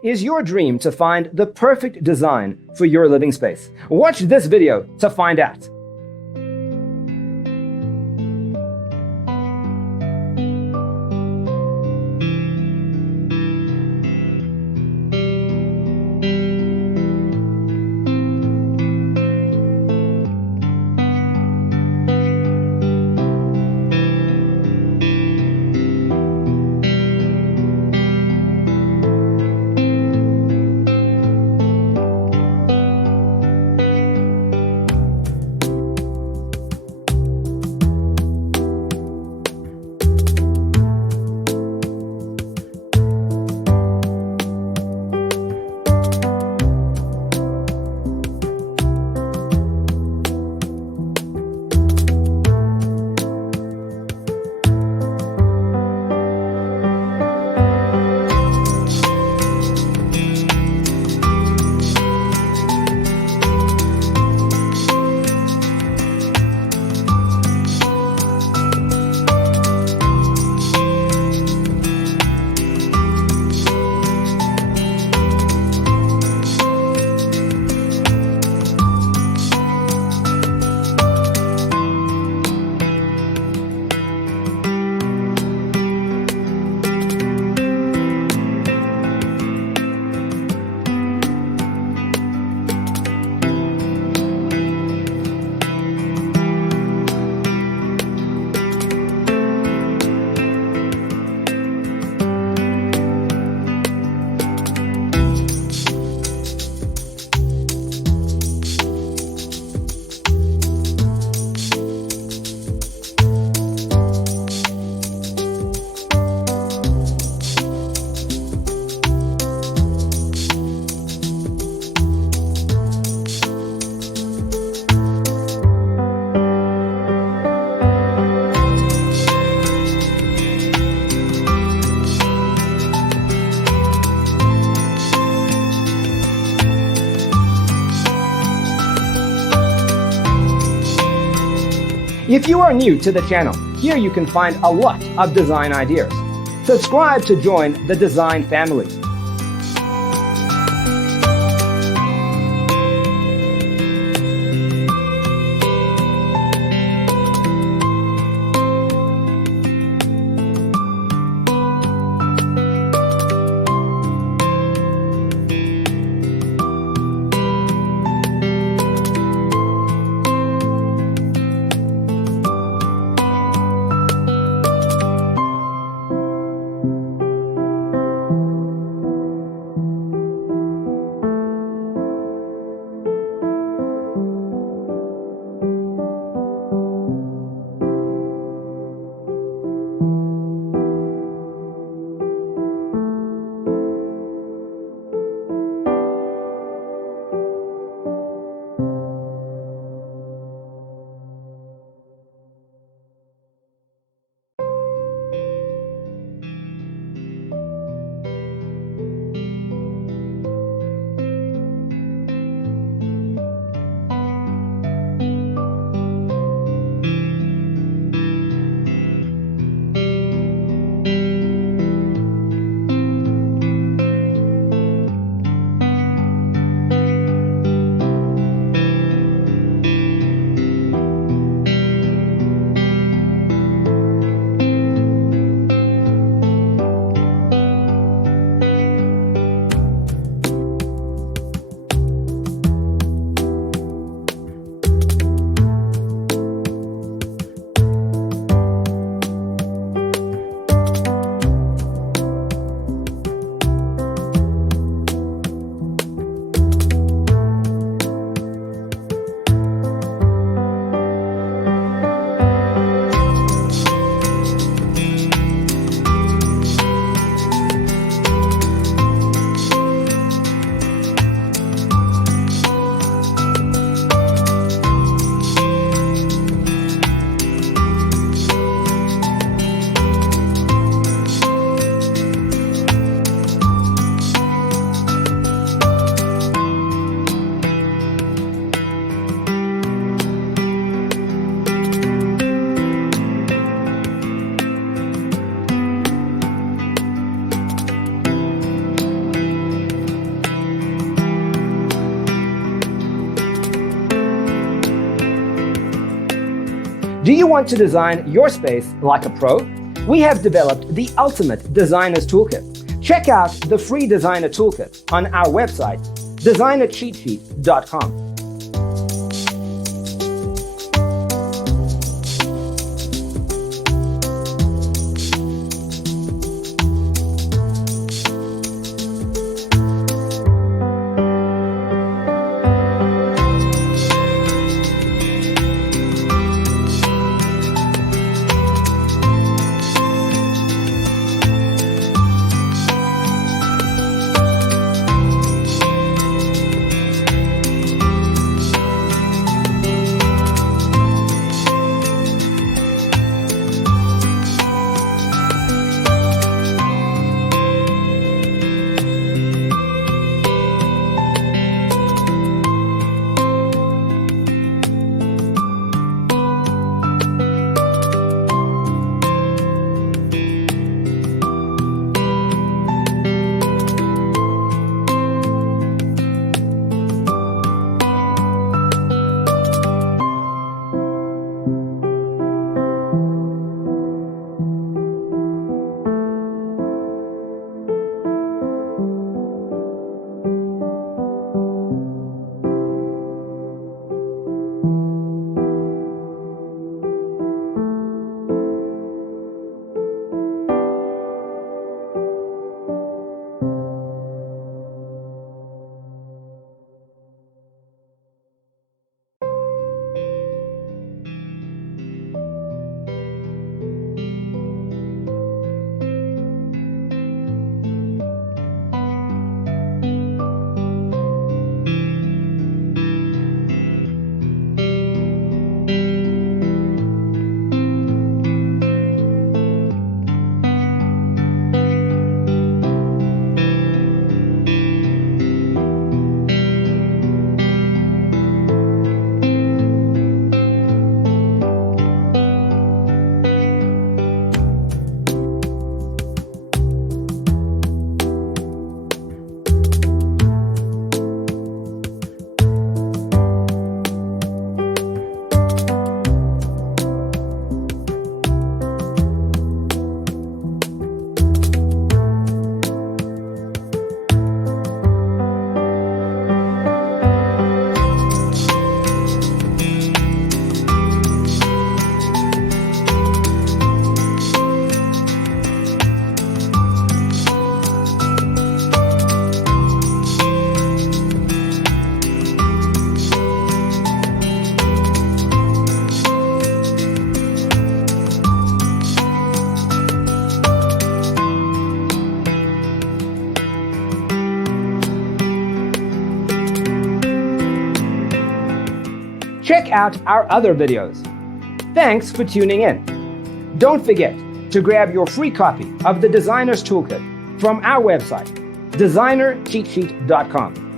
Is your dream to find the perfect design for your living space? Watch this video to find out. If you are new to the channel, here you can find a lot of design ideas. Subscribe to join the design family. Do you want to design your space like a pro? We have developed the ultimate designer's toolkit. Check out the free designer toolkit on our website, designercheatsheet.com. Check out our other videos. Thanks for tuning in. Don't forget to grab your free copy of the Designer's Toolkit from our website, designercheatsheet.com.